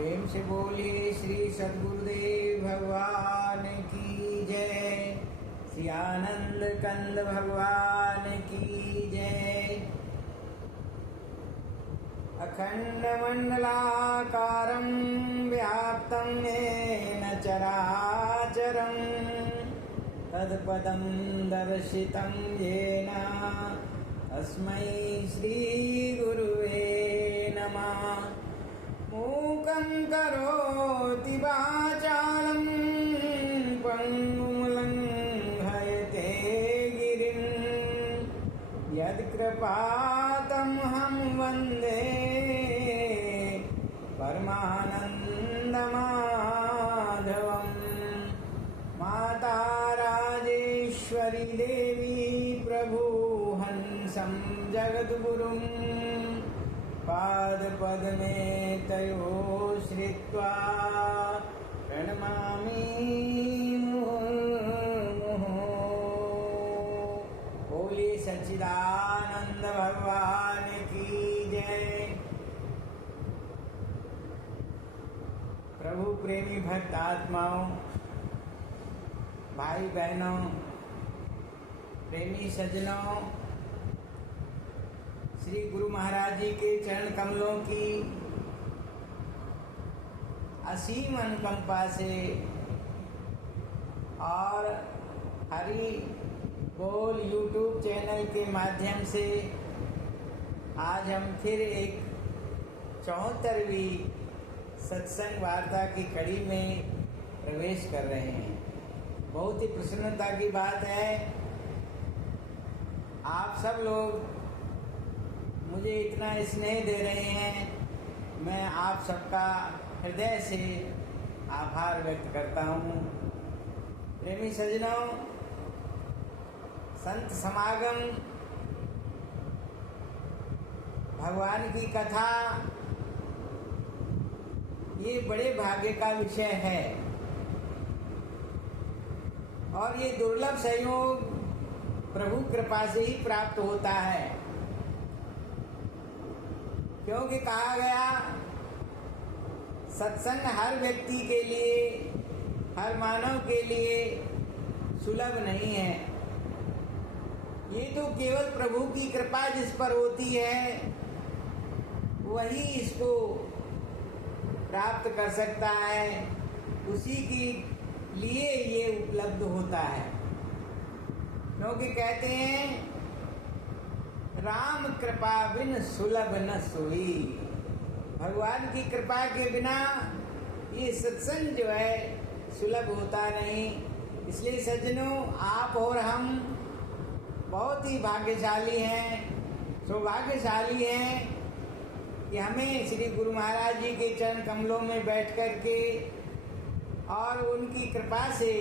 प्रेम से बोलिए श्री सद्गुरुदेव भगवान की जय। श्री आनंद कंद भगवान की जय। अखंड मंडलाकारं व्याप्तं येन चराचरं तत्पदं दर्शितं येन तस्मै श्री गुरुवे नमः। मूकं करोति वाचालं पङ्गुं लङ्घयते गिरिं यत्कृपातमहं वन्दे परमानन्दमाधवम्। माता राजेश्वरी देवी प्रभुहंसं जगद्गुरुं पादपद्मे तयो श्रित्वा प्रणमामि मुहुर्मुहुः। बोलिए सच्चिदानंद भगवान की जय। प्रभु प्रेमी भक्त आत्माओं, भाई बहनों, प्रेमी सज्जनों, श्री गुरु महाराज जी के चरण कमलों की असीम अनुकंपा से और हरि बोल यूट्यूब चैनल के माध्यम से आज हम फिर एक 74वीं सत्संग वार्ता की कड़ी में प्रवेश कर रहे हैं। बहुत ही प्रसन्नता की बात है, आप सब लोग मुझे इतना स्नेह दे रहे हैं। मैं आप सबका हृदय से आभार व्यक्त करता हूँ। प्रेमी सज्जनों, संत समागम, भगवान की कथा, ये बड़े भाग्य का विषय है और ये दुर्लभ संयोग प्रभु कृपा से ही प्राप्त होता है। क्योंकि कहा गया सत्संग हर व्यक्ति के लिए, हर मानव के लिए सुलभ नहीं है। ये तो केवल प्रभु की कृपा जिस पर होती है वही इसको प्राप्त कर सकता है, उसी के लिए ये उपलब्ध होता है। क्योंकि कहते हैं राम कृपा बिन सुलभ न सोई। भगवान की कृपा के बिना ये सत्संग जो है सुलभ होता नहीं। इसलिए सज्जनों, आप और हम बहुत ही भाग्यशाली हैं, सौभाग्यशाली हैं कि हमें श्री गुरु महाराज जी के चरण कमलों में बैठ कर के और उनकी कृपा से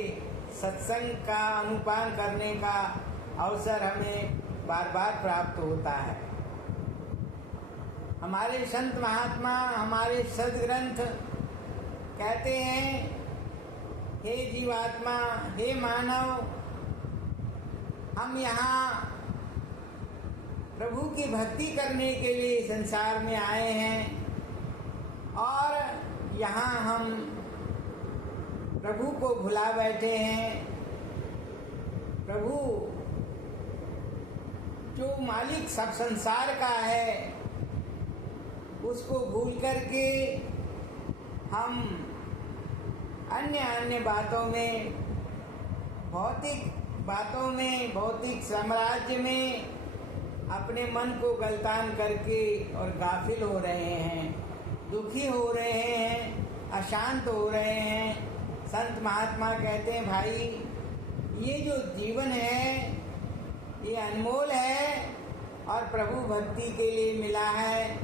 सत्संग का अनुपान करने का अवसर हमें बार बार प्राप्त होता है। हमारे संत महात्मा, हमारे सद्ग्रंथ कहते हैं, हे जीवात्मा, हे मानव, हम यहाँ प्रभु की भक्ति करने के लिए संसार में आए हैं और यहाँ हम प्रभु को भुला बैठे हैं। प्रभु जो मालिक सब संसार का है उसको भूल करके हम अन्य बातों में, भौतिक बातों में, भौतिक साम्राज्य में अपने मन को गलतान करके और गाफिल हो रहे हैं, दुखी हो रहे हैं, अशांत हो रहे हैं। संत महात्मा कहते हैं, भाई ये जो जीवन है ये अनमोल है और प्रभु भक्ति के लिए मिला है,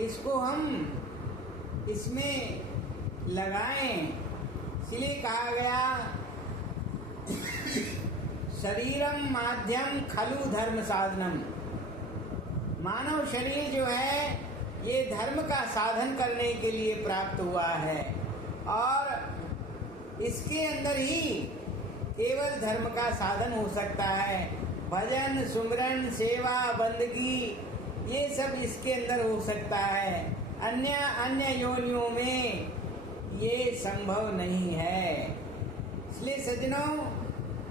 इसको हम इसमें लगाएं। इसलिए कहा गया शरीरम माध्यम खलु धर्म साधनम। मानव शरीर जो है ये धर्म का साधन करने के लिए प्राप्त हुआ है और इसके अंदर ही केवल धर्म का साधन हो सकता है। भजन, सुमिरन, सेवा, बंदगी, ये सब इसके अंदर हो सकता है। अन्य अन्य योनियों में ये संभव नहीं है। इसलिए सज्जनों,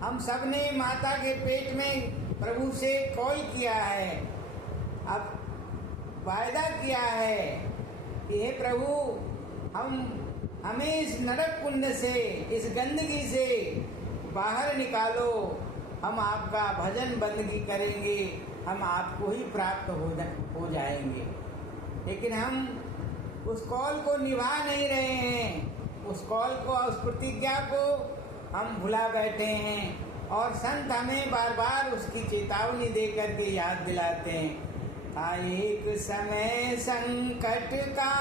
हम सब ने माता के पेट में प्रभु से कॉल किया है, अब वायदा किया है कि हे प्रभु, हमें इस नरक कुंड से, इस गंदगी से बाहर निकालो, हम आपका भजन बंदगी करेंगे, हम आपको ही प्राप्त हो जाएंगे। लेकिन हम उस कॉल को निभा नहीं रहे हैं, उस कॉल को, उस प्रतिज्ञा को हम भुला बैठे हैं। और संत हमें बार बार उसकी चेतावनी दे करके याद दिलाते हैं। था एक समय संकट का,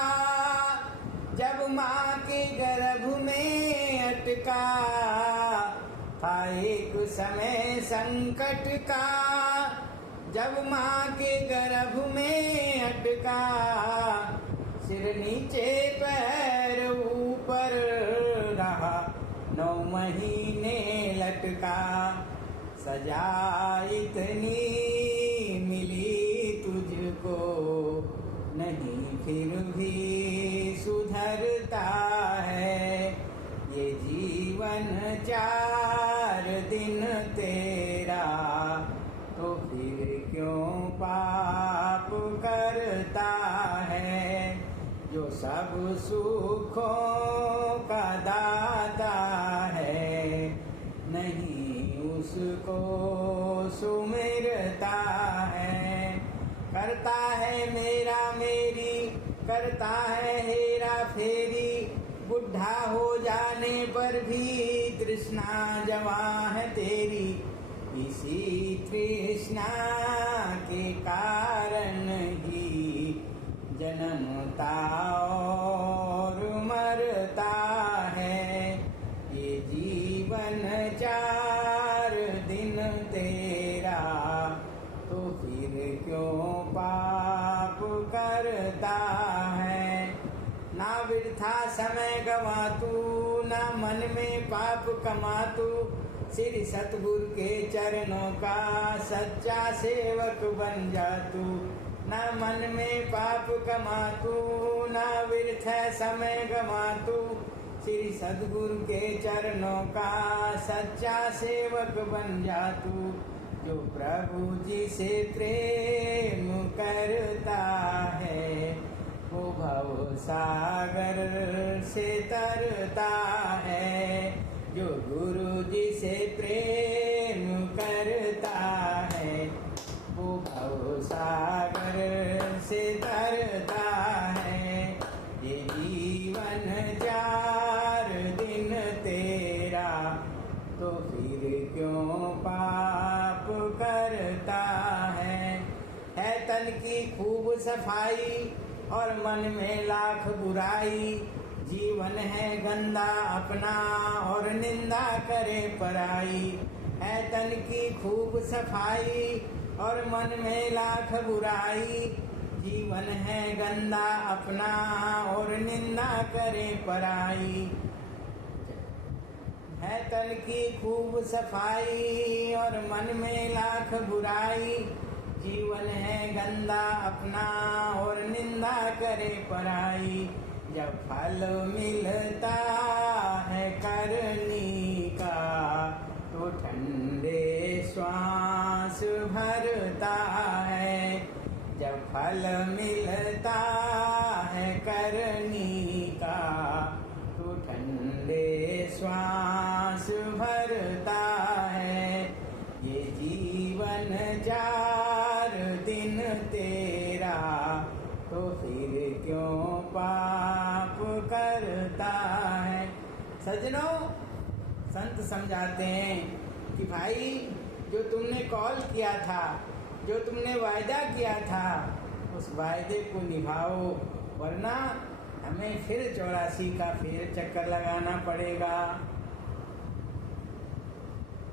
जब माँ के गर्भ में अटका। था एक समय संकट का, जब माँ के गर्भ में अटका। सिर नीचे पैर ऊपर रहा, 9 महीने लटका। सजा इतनी मिली तुझको, नहीं फिर भी सुधरता है। ये जीवन 4 दिन तेरा, तो फिर क्यों पाप करता है। जो सब सुखों का दाता है, नहीं उसको सुमिरता है। करता है मेरा मेरी, करता है हेरा फेरी। बुढ़ा हो जाने पर भी तृष्णा जवा है तेरी। इसी तृष्णा के कारण ही जन्मता और मरता है। ये जीवन 4 दिन तेरा, तो फिर क्यों पाप करता है। ना वृथा समय गवा तू, ना मन में पाप कमा तू। श्री सतगुरु के चरणों का सच्चा सेवक बन जा तू। ना मन में पाप कमा तू, ना व्यर्थ समय गवा तू। श्री सद्गुरु के चरणों का सच्चा सेवक बन जा तू। जो प्रभु जी से प्रेम करता है, वो भव सागर से तरता है। जो गुरु जी से प्रेम करता है, वो भव सागर से तरता है। ये जीवन 4 दिन तेरा, तो फिर क्यों पाप करता है। तन की खूब सफाई और मन में लाख बुराई। जीवन है गंदा अपना और निंदा करे पराई। है तन की खूब सफाई और मन में लाख बुराई। जीवन है गंदा अपना और निंदा करे पराई। है तन की खूब सफाई और मन में लाख बुराई। जीवन है गंदा अपना और निंदा करे पराई। जब फल मिलता है करनी का, तो ठंडे श्वास भरता है। जब फल मिलता है करनी का, तो ठंडे श्वास भरता है। ये जीवन 4 दिन तेरा, तो फिर क्यों पाप करता है। सज्जनों, संत समझाते हैं कि भाई, जो तुमने कॉल किया था, जो तुमने वायदा किया था, उस वायदे को निभाओ, वरना हमें फिर 84 का फिर चक्कर लगाना पड़ेगा।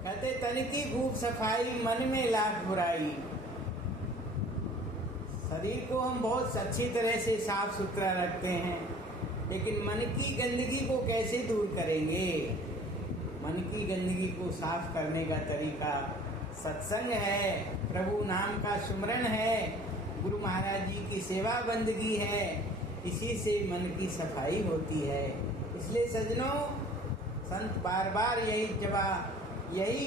कहते तन की खूब सफाई, मन में लाख बुराई। शरीर को हम बहुत अच्छी तरह से साफ सुथरा रखते हैं, लेकिन मन की गंदगी को कैसे दूर करेंगे। मन की गंदगी को साफ करने का तरीका सत्संग है, प्रभु नाम का सुमरण है, गुरु महाराज जी की सेवा बंदगी है। इसी से मन की सफाई होती है। इसलिए सज्जनों, संत बार बार यही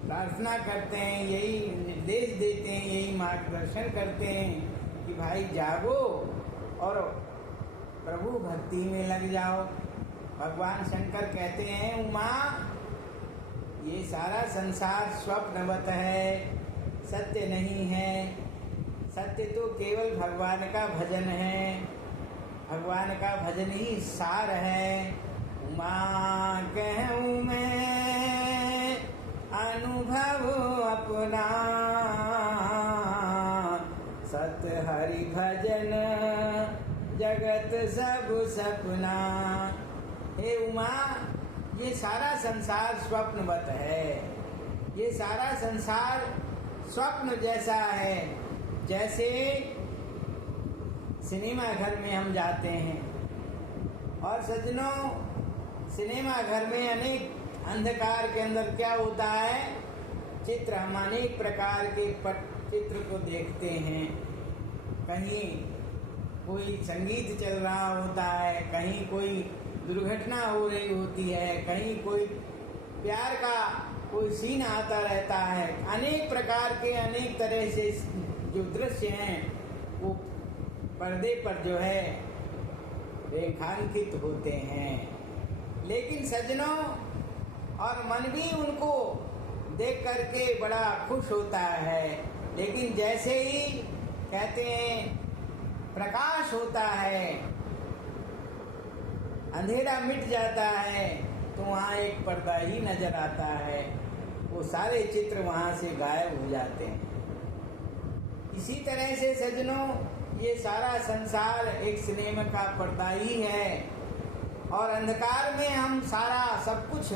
प्रार्थना करते हैं, यही निर्देश देते हैं, यही मार्गदर्शन करते हैं कि भाई जागो और प्रभु भक्ति में लग जाओ। भगवान शंकर कहते हैं, उमा ये सारा संसार स्वप्नवत है, सत्य नहीं है। सत्य तो केवल भगवान का भजन है, भगवान का भजन ही सार है। उमा कहूँ मैं अनुभव अपना, सत हरि भजन जगत सब सपना। हे उमा, ये सारा संसार स्वप्नवत है, ये सारा संसार स्वप्न जैसा है। जैसे सिनेमा घर में हम जाते हैं और सज्जनों, सिनेमा घर में अनेक अंधकार के अंदर क्या होता है, चित्र, हम अनेक प्रकार के चित्र को देखते हैं। कहीं कोई संगीत चल रहा होता है, कहीं कोई दुर्घटना हो रही होती है, कहीं कोई प्यार का कोई सीन आता रहता है। अनेक प्रकार के अनेक तरह से जो दृश्य हैं वो पर्दे पर जो है रेखांकित होते हैं। लेकिन सज्जनों, और मन भी उनको देख करके बड़ा खुश होता है। लेकिन जैसे ही कहते हैं प्रकाश होता है, अंधेरा मिट जाता है, तो वहाँ एक पर्दा ही नजर आता है, वो सारे चित्र वहाँ से गायब हो जाते हैं। इसी तरह से सज्जनों, ये सारा संसार एक सिनेमा का पर्दा ही है और अंधकार में हम सारा सब कुछ,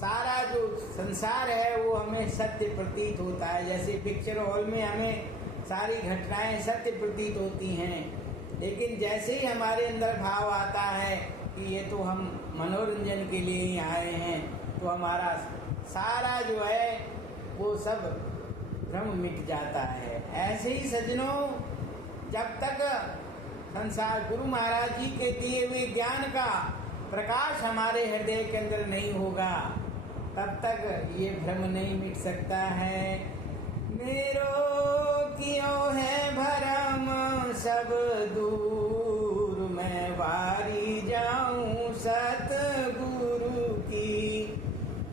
सारा जो संसार है वो हमें सत्य प्रतीत होता है। जैसे पिक्चर हॉल में हमें सारी घटनाएं सत्य प्रतीत होती हैं, लेकिन जैसे ही हमारे अंदर भाव आता है कि ये तो हम मनोरंजन के लिए ही आए हैं, तो हमारा सारा जो है वो सब भ्रम मिट जाता है। ऐसे ही सज्जनों, जब तक संसार गुरु महाराज जी के दिए हुए ज्ञान का प्रकाश हमारे हृदय के अंदर नहीं होगा, तब तक ये भ्रम नहीं मिट सकता है। मेरो कियो है भरम सब दूर, मैं वारी जाऊं सतगुरु की।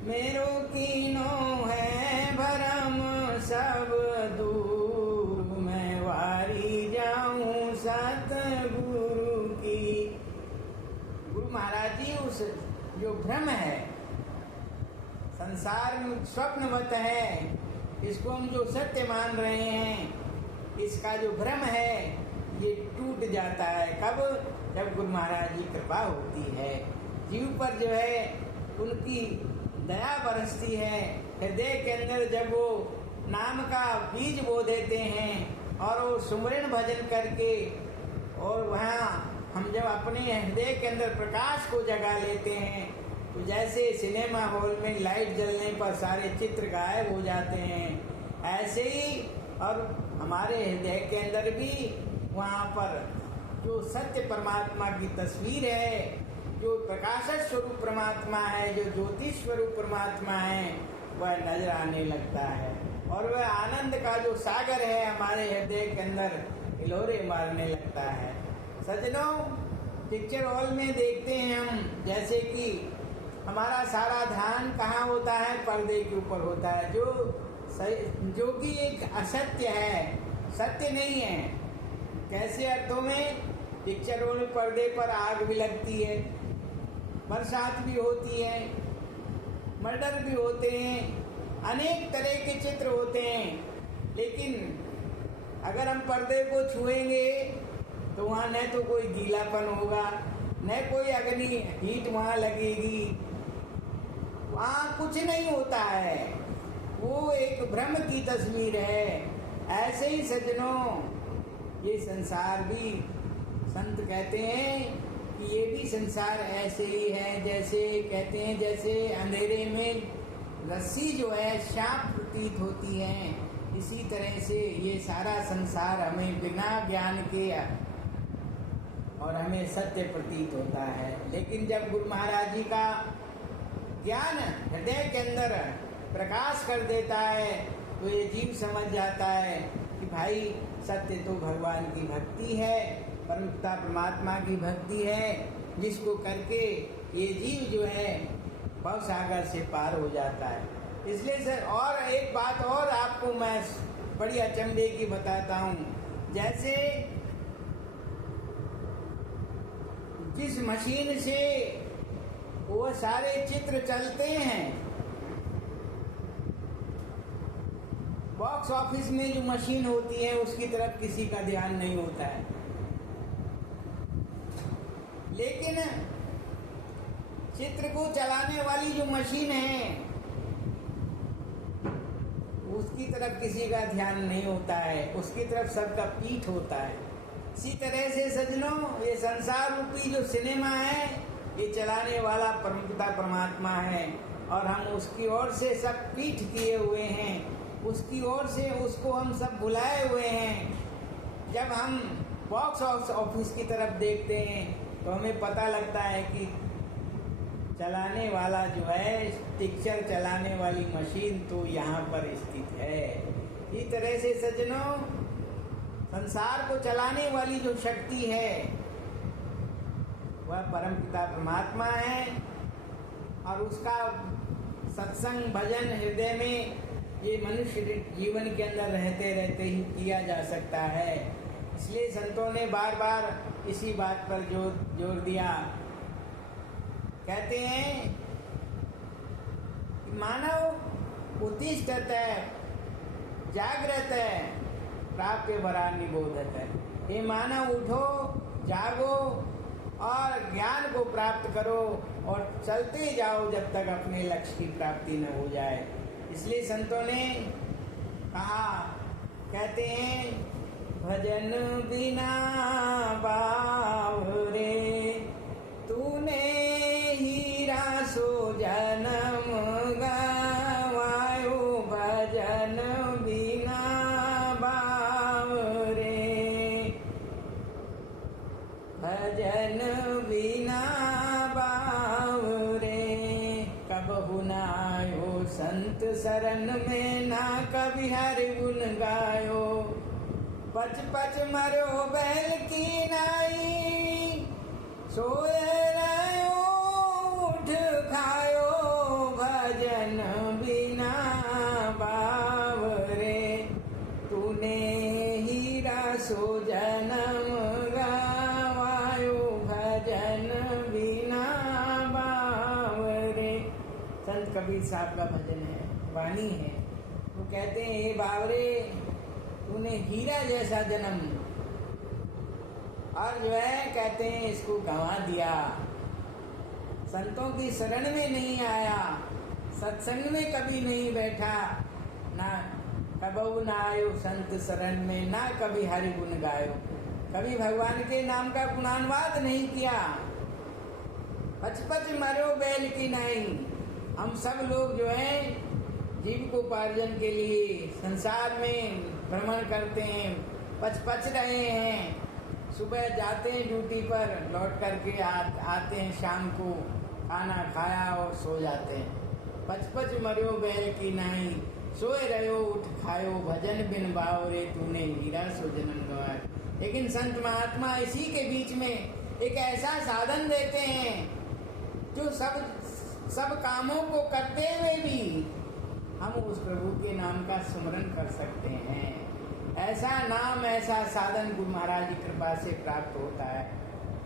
मेरो कीनो है भरम सब दूर, मैं वारी जाऊं सतगुरु की। गुरु महाराज जी उस जो भ्रम है, संसार में स्वप्नवत है, इसको हम जो सत्य मान रहे हैं, इसका जो भ्रम है ये टूट जाता है। कब? जब गुरु महाराज जी कृपा होती है, जीव पर जो है उनकी दया बरसती है। हृदय के अंदर जब वो नाम का बीज बो देते हैं और वो सुमरन भजन करके, और वहाँ हम जब अपने हृदय के अंदर प्रकाश को जगा लेते हैं, तो जैसे सिनेमा हॉल में लाइट जलने पर सारे चित्र गायब हो जाते हैं, ऐसे ही और हमारे हृदय के अंदर भी वहाँ पर जो सत्य परमात्मा की तस्वीर है, जो प्रकाशक स्वरूप परमात्मा है, जो ज्योति स्वरूप परमात्मा है, वह नजर आने लगता है। और वह आनंद का जो सागर है हमारे हृदय के अंदर हिलोरे मारने लगता है। सज्जनों, पिक्चर हॉल में देखते हैं हम, जैसे कि हमारा सारा ध्यान कहाँ होता है? पर्दे के ऊपर होता है, जो कि एक असत्य है, सत्य नहीं है। कैसे अर्थों में? पिक्चर हॉल पर्दे पर आग भी लगती है, बरसात भी होती है, मर्डर भी होते हैं, अनेक तरह के चित्र होते हैं। लेकिन अगर हम पर्दे को छुएंगे तो वहाँ न तो कोई गीलापन होगा, न कोई अग्नि हीट वहाँ लगेगी, वहाँ कुछ नहीं होता है, वो एक भ्रम की तस्वीर है। ऐसे ही सज्जनों, ये संसार भी, संत कहते हैं कि ये भी संसार ऐसे ही है, जैसे कहते हैं जैसे अंधेरे में रस्सी जो है शाप प्रतीत होती है, इसी तरह से ये सारा संसार हमें बिना ज्ञान के और हमें सत्य प्रतीत होता है। लेकिन जब गुरु महाराज जी का ज्ञान हृदय के अंदर प्रकाश कर देता है तो ये जीव समझ जाता है कि भाई सत्य तो भगवान की भक्ति है, परमपिता परमात्मा की भक्ति है, जिसको करके ये जीव जो है भव सागर से पार हो जाता है। इसलिए सर और एक बात और आपको मैं बड़ी अचंभे की बताता हूँ। जैसे जिस मशीन से वो सारे चित्र चलते हैं, बॉक्स ऑफिस में जो मशीन होती है उसकी तरफ किसी का ध्यान नहीं होता है, लेकिन चित्र को चलाने वाली जो मशीन है उसकी तरफ किसी का ध्यान नहीं होता है, उसकी तरफ सबका पीठ होता है। इसी तरह से सज्जनों, ये संसार रूपी जो सिनेमा है ये चलाने वाला परमपिता परमात्मा है और हम उसकी ओर से सब पीठ किए हुए हैं, उसकी ओर से उसको हम सब बुलाए हुए हैं। जब हम बॉक्स ऑफिस की तरफ देखते हैं तो हमें पता लगता है कि चलाने वाला जो है, पिक्चर चलाने वाली मशीन तो यहाँ पर स्थित है। इस तरह से सज्जनों, संसार को चलाने वाली जो शक्ति है वह परमपिता परमात्मा है और उसका सत्संग भजन हृदय में ये मनुष्य जीवन के अंदर रहते रहते ही किया जा सकता है। इसलिए संतों ने बार बार इसी बात पर जोर दिया। कहते हैं मानव उत्तिष्ठत जागृत प्राप्य वरा निबोधत है। हे मानव, उठो, जागो और ज्ञान को प्राप्त करो और चलते जाओ जब तक अपने लक्ष्य की प्राप्ति न हो जाए। इसलिए संतों ने कहा, कहते हैं भजन बिना बावरे तूने हीरा सो जन्म गवायो, भजन बिना बावरे, भजन बिना बावरे। कबहु न आयो संत शरण में, ना कभी हरि गुण गायो। पच पच मरो बैल की नाई, सोए रहो उठ खायो, भजन बिना बावरे तूने हीरा सो जन्म गवायो, भजन बिना बावरे। संत कबीर साहब का भजन है, वाणी है। वो कहते हैं, हे बावरे, तूने हीरा जैसा जन्म और जो है कहते हैं इसको गंवा दिया। संतों की शरण में नहीं आया, सत्संग में कभी नहीं बैठा, ना कबहु न आयो संत शरण में, ना कभी हरि गुण गायो, कभी भगवान के नाम का गुणानुवाद नहीं किया। पच पच मरो बैल की नाई। हम सब लोग जो है जीविकोपार्जन के लिए संसार में भ्रमण करते हैं, पच रहे हैं। सुबह जाते हैं ड्यूटी पर, लौट करके आते हैं शाम को, खाना खाया और सो जाते हैं। पच मरो बैल की नाई, सोए रहो उठ खायो, भजन बिन बावरे तूने हीरा सो जन्म गवाया। लेकिन संत महात्मा इसी के बीच में एक ऐसा साधन देते हैं जो सब कामों को करते हुए भी हम उस प्रभु के नाम का स्मरण कर सकते हैं। ऐसा नाम, ऐसा साधन गुरु महाराज की कृपा से प्राप्त होता है।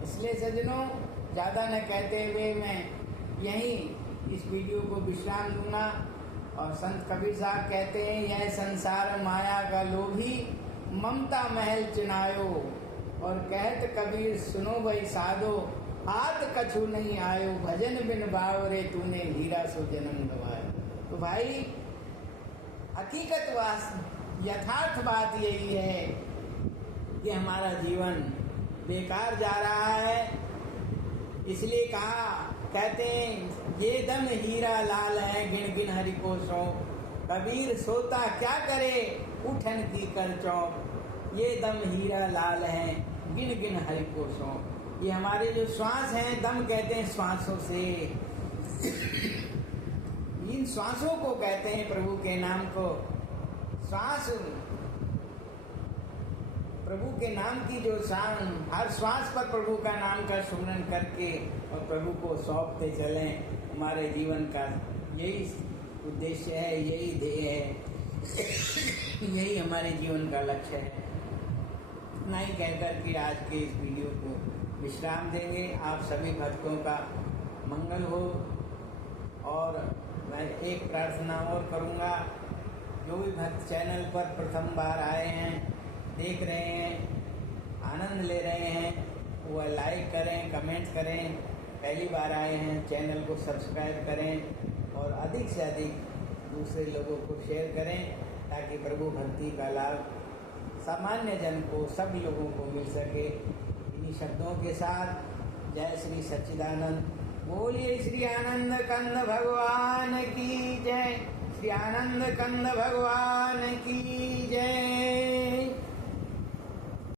इसलिए सज्जनों, ज़्यादा न कहते हुए मैं यहीं इस वीडियो को विश्राम दूंगा। और संत कबीर साहब कहते हैं, यह संसार माया का लोभी, ममता महल चुनायो। और कहत कबीर सुनो भाई साधो, हाथ कछु नहीं आयो, भजन बिन बावरे तूने हीरा सो जन्म गवायो। तो भाई हकीकत यथार्थ बात यही है कि हमारा जीवन बेकार जा रहा है। इसलिए कहा, कहते हैं ये दम हीरा लाल है, गिन गिन हरि को सौ। कबीर सोता क्या करे, उठन की कर चौक। ये दम हीरा लाल है, गिन गिन हरि को सौ। ये हमारे जो श्वास हैं, दम कहते हैं श्वासों से, इन श्वासों को कहते हैं प्रभु के नाम को। श्वास, प्रभु के नाम की जो हर श्वास पर प्रभु का नाम का सुमरन करके और प्रभु को सौंपते चलें, हमारे जीवन का यही उद्देश्य है, यही ध्येय है, यही हमारे जीवन का लक्ष्य है। इतना ही कहकर के आज के इस वीडियो को विश्राम देंगे। आप सभी भक्तों का मंगल हो। और मैं एक प्रार्थना और करूँगा, जो भी भक्त चैनल पर प्रथम बार आए हैं, देख रहे हैं, आनंद ले रहे हैं, वह लाइक करें, कमेंट करें। पहली बार आए हैं, चैनल को सब्सक्राइब करें और अधिक से अधिक दूसरे लोगों को शेयर करें, ताकि प्रभु भक्ति का लाभ सामान्य जन को, सब लोगों को मिल सके। इन्हीं शब्दों के साथ जय श्री सच्चिदानंद। बोलिए श्री आनंद कंद भगवान की जय, श्री आनंद कंद भगवान की जय।